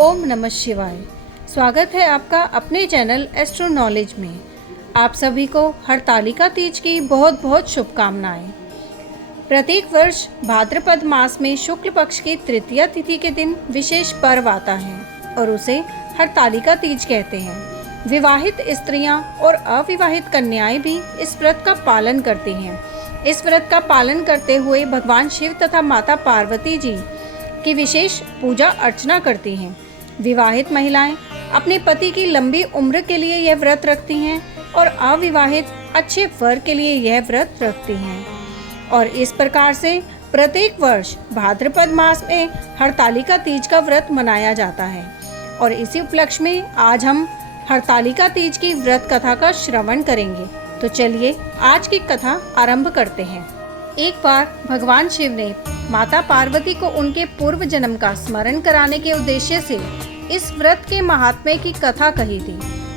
ओम नमः शिवाय। स्वागत है आपका अपने चैनल एस्ट्रो नॉलेज में। आप सभी को हरतालिका तीज की बहुत बहुत शुभकामनाएं। प्रत्येक वर्ष भाद्रपद मास में शुक्ल पक्ष की तृतीया तिथि के दिन विशेष पर्व आता है और उसे हरतालिका तीज कहते हैं। विवाहित स्त्रियां और अविवाहित कन्याएं भी इस व्रत का पालन करती हैं। इस व्रत का पालन करते हुए भगवान शिव तथा माता पार्वती जी की विशेष पूजा अर्चना करती हैं। विवाहित महिलाएं अपने पति की लंबी उम्र के लिए यह व्रत रखती हैं और अविवाहित अच्छे वर के लिए यह व्रत रखती हैं। और इस प्रकार से प्रत्येक वर्ष भाद्रपद मास में हरतालिका तीज का व्रत मनाया जाता है। और इसी उपलक्ष्य में आज हम हरतालिका तीज की व्रत कथा का श्रवण करेंगे। तो चलिए आज की कथा आरंभ करते हैं। एक बार भगवान शिव ने माता पार्वती को उनके पूर्व जन्म का स्मरण कराने के उद्देश्य से इस व्रत के महात्म्य की कथा कही थी।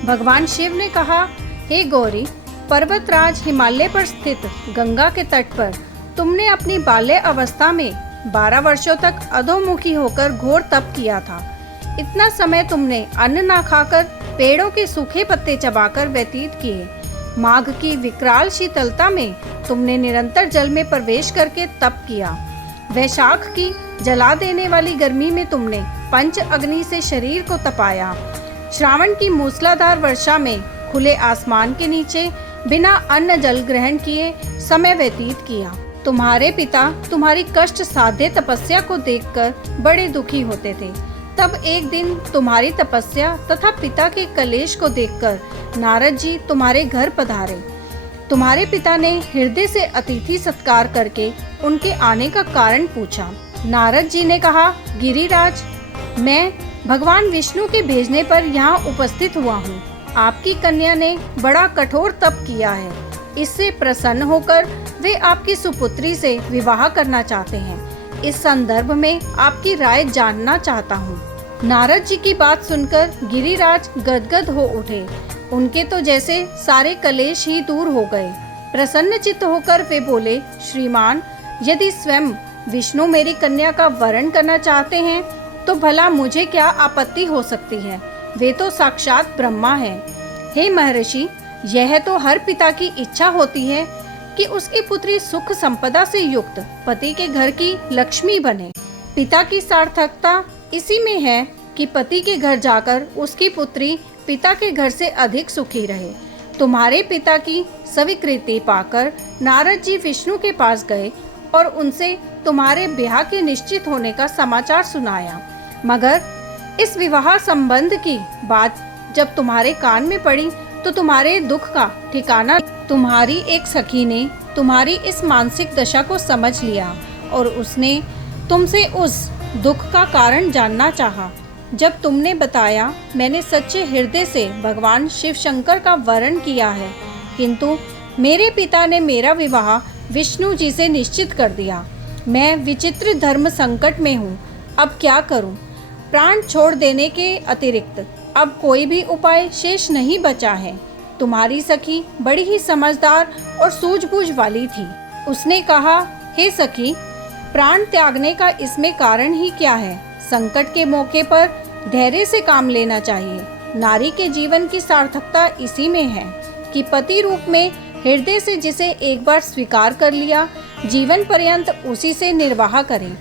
भगवान शिव ने कहा, हे गौरी, पर्वतराज हिमालय पर स्थित गंगा के तट पर तुमने अपनी बाल्य अवस्था में 12 वर्षों तक अधोमुखी होकर घोर तप किया था। इतना समय तुमने अन्न ना खाकर पेड़ों के सूखे पत्ते चबाकर व्यतीत किए। माघ की विकराल शीतलता में तुमने निरंतर जल में प्रवेश करके तप किया। वैशाख की जला देने वाली गर्मी में तुमने पंच अग्नि से शरीर को तपाया। श्रावण की मूसलाधार वर्षा में खुले आसमान के नीचे बिना अन्न जल ग्रहण किए समय व्यतीत किया। तुम्हारे पिता तुम्हारी कष्ट साध्य तपस्या को देखकर बड़े दुखी होते थे। तब एक दिन तुम्हारी तपस्या तथा पिता के कलेश को देखकर नारद जी तुम्हारे घर पधारे। तुम्हारे पिता ने हृदय से अतिथि सत्कार करके उनके आने का कारण पूछा। नारद जी ने कहा, गिरिराज, मैं भगवान विष्णु के भेजने पर यहाँ उपस्थित हुआ हूँ। आपकी कन्या ने बड़ा कठोर तप किया है। इससे प्रसन्न होकर वे आपकी सुपुत्री से विवाह करना चाहते हैं। इस संदर्भ में आपकी राय जानना चाहता हूँ। नारद जी की बात सुनकर गिरिराज गदगद हो उठे। उनके तो जैसे सारे कलेश ही दूर हो गए। प्रसन्न चित्त होकर वे बोले, श्रीमान, यदि स्वयं विष्णु मेरी कन्या का वरण करना चाहते हैं तो भला मुझे क्या आपत्ति हो सकती है। वे तो साक्षात ब्रह्मा हैं। हे महर्षि, यह तो हर पिता की इच्छा होती है कि उसकी पुत्री सुख संपदा से युक्त पति के घर की लक्ष्मी बने। पिता की सार्थकता इसी में है कि पति के घर जाकर उसकी पुत्री पिता के घर से अधिक सुखी रहे। तुम्हारे पिता की स्वीकृति पाकर नारद जी विष्णु के पास गए और उनसे तुम्हारे ब्याह के निश्चित होने का समाचार सुनाया। मगर इस विवाह संबंध की बात जब तुम्हारे कान में पड़ी तो तुम्हारे दुख का ठिकाना। तुम्हारी एक सखी ने तुम्हारी इस मानसिक दशा को समझ लिया और उसने तुमसे उस दुख का कारण जानना चाहा। जब तुमने बताया, मैंने सच्चे हृदय से भगवान शिव शंकर का वरण किया है, किंतु मेरे पिता ने मेरा विवाह विष्णु जी से निश्चित कर दिया। मैं विचित्र धर्म संकट में हूँ। अब क्या करूँ? प्राण छोड़ देने के अतिरिक्त अब कोई भी उपाय शेष नहीं बचा है। तुम्हारी सखी बड़ी ही समझदार और सूझबूझ वाली थी। उसने कहा, हे सखी, प्राण त्यागने का इसमें कारण ही क्या है? संकट के मौके पर धैर्य से काम लेना चाहिए। नारी के जीवन की सार्थकता इसी में है कि पति रूप में हृदय से जिसे एक बार स्वीकार कर लिया, जीवन पर्यंत उसी से निर्वाह करें।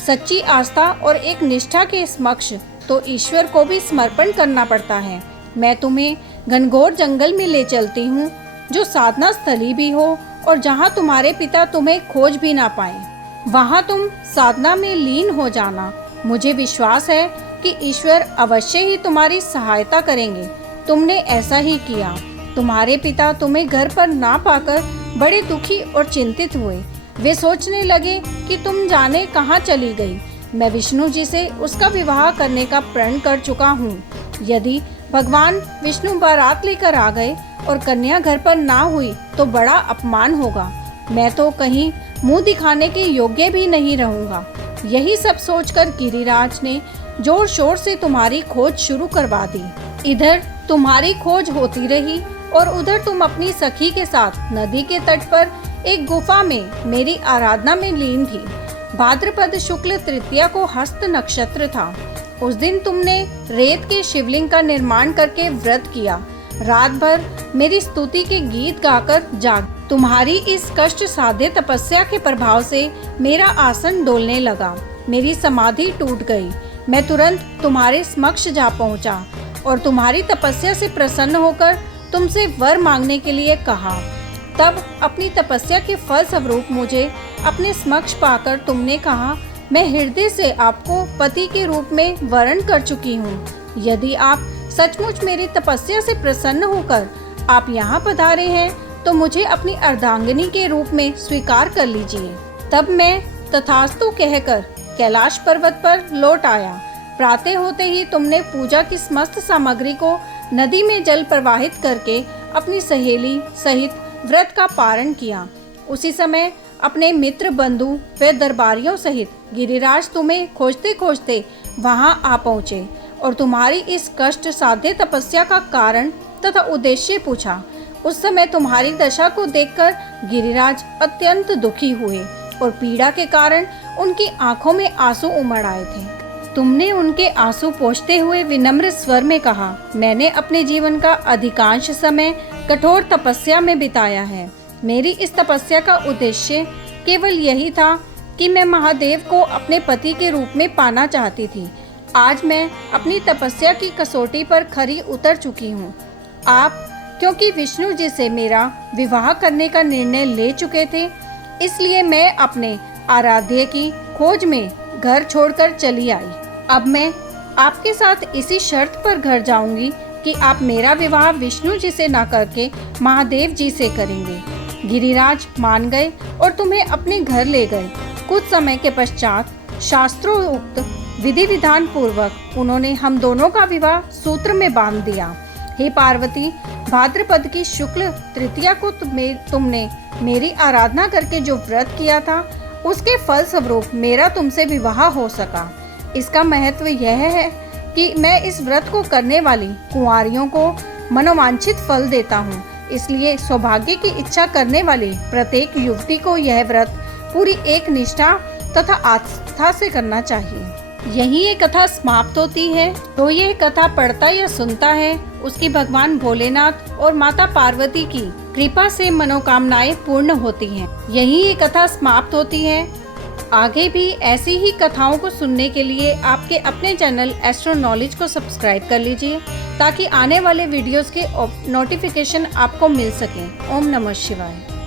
सच्ची आस्था और एक निष्ठा के समक्ष तो ईश्वर को भी समर्पण करना पड़ता है। मैं तुम्हें घनघोर जंगल में ले चलती हूँ, जो साधना स्थली भी हो और जहाँ तुम्हारे पिता तुम्हें खोज भी ना पाए। वहाँ तुम साधना में लीन हो जाना। मुझे विश्वास है कि ईश्वर अवश्य ही तुम्हारी सहायता करेंगे। तुमने ऐसा ही किया। तुम्हारे पिता तुम्हें घर पर ना पाकर बड़े दुखी और चिंतित हुए। वे सोचने लगे कि तुम जाने कहाँ चली गई। मैं विष्णु जी से उसका विवाह करने का प्रण कर चुका हूँ। यदि भगवान विष्णु बारात लेकर आ गए और कन्या घर पर ना हुई तो बड़ा अपमान होगा। मैं तो कहीं मुंह दिखाने के योग्य भी नहीं रहूँगा। यही सब सोचकर गिरिराज ने जोर शोर से तुम्हारी खोज शुरू करवा दी। इधर तुम्हारी खोज होती रही और उधर तुम अपनी सखी के साथ नदी के तट पर एक गुफा में मेरी आराधना में लीन थी। भाद्रपद शुक्ल तृतीया को हस्त नक्षत्र था। उस दिन तुमने रेत के शिवलिंग का निर्माण करके व्रत किया, रात भर मेरी स्तुति के गीत गाकर जाग। तुम्हारी इस कष्ट साध्य तपस्या के प्रभाव से मेरा आसन डोलने लगा, मेरी समाधि टूट गई। मैं तुरंत तुम्हारे समक्ष जा पहुंचा और तुम्हारी तपस्या से प्रसन्न होकर तुमसे वर मांगने के लिए कहा। तब अपनी तपस्या के फल स्वरूप मुझे अपने समक्ष पाकर तुमने कहा, मैं हृदय से आपको पति के रूप में वरण कर चुकी हूँ। यदि आप सचमुच मेरी तपस्या से प्रसन्न होकर आप यहाँ पधारे हैं तो मुझे अपनी अर्धांगिनी के रूप में स्वीकार कर लीजिए। तब मैं तथास्तु कहकर कैलाश पर्वत पर लौट आया। प्रातः होते ही तुमने पूजा की समस्त सामग्री को नदी में जल प्रवाहित करके अपनी सहेली सहित व्रत का पारण किया। उसी समय अपने मित्र बंधु व दरबारियों सहित गिरिराज तुम्हें खोजते खोजते वहां आ पहुँचे और तुम्हारी इस कष्ट साध्य तपस्या का कारण तथा उद्देश्य पूछा। उस समय तुम्हारी दशा को देखकर गिरिराज अत्यंत दुखी हुए और पीड़ा के कारण उनकी आंखों में आंसू उमड़ आए थे। तुमने उनके आंसू पोंछते हुए विनम्र स्वर में कहा, मैंने अपने जीवन का अधिकांश समय कठोर तपस्या में बिताया है। मेरी इस तपस्या का उद्देश्य केवल यही था कि मैं महादेव को अपने पति के रूप में पाना चाहती थी। आज मैं अपनी तपस्या की कसौटी पर खरी उतर चुकी हूँ। आप क्योंकि विष्णु जी से मेरा विवाह करने का निर्णय ले चुके थे, इसलिए मैं अपने आराध्य की खोज में घर छोड़कर चली आई। अब मैं आपके साथ इसी शर्त पर घर जाऊंगी कि आप मेरा विवाह विष्णु जी से न करके महादेव जी से करेंगे। गिरिराज मान गए और तुम्हें अपने घर ले गए। कुछ समय के पश्चात शास्त्रोक्त विधि विधान पूर्वक उन्होंने हम दोनों का विवाह सूत्र में बांध दिया। हे पार्वती, भाद्रपद की शुक्ल तृतीया को तुमने मेरी आराधना करके जो व्रत किया था उसके फल स्वरूप मेरा तुमसे विवाह हो सका। इसका महत्व यह है कि मैं इस व्रत को करने वाली कुंवारियों को मनोवांछित फल देता हूँ। इसलिए सौभाग्य की इच्छा करने वाली प्रत्येक युवती को यह व्रत पूरी एक निष्ठा तथा आस्था से करना चाहिए। यही ये कथा समाप्त होती है। तो ये कथा पढ़ता या सुनता है उसकी भगवान भोलेनाथ और माता पार्वती की कृपा से मनोकामनाएं पूर्ण होती हैं। यही ये कथा समाप्त होती है। आगे भी ऐसी ही कथाओं को सुनने के लिए आपके अपने चैनल एस्ट्रो नॉलेज को सब्सक्राइब कर लीजिए ताकि आने वाले वीडियोस के नोटिफिकेशन आपको मिल सकें। ओम नमः शिवाय।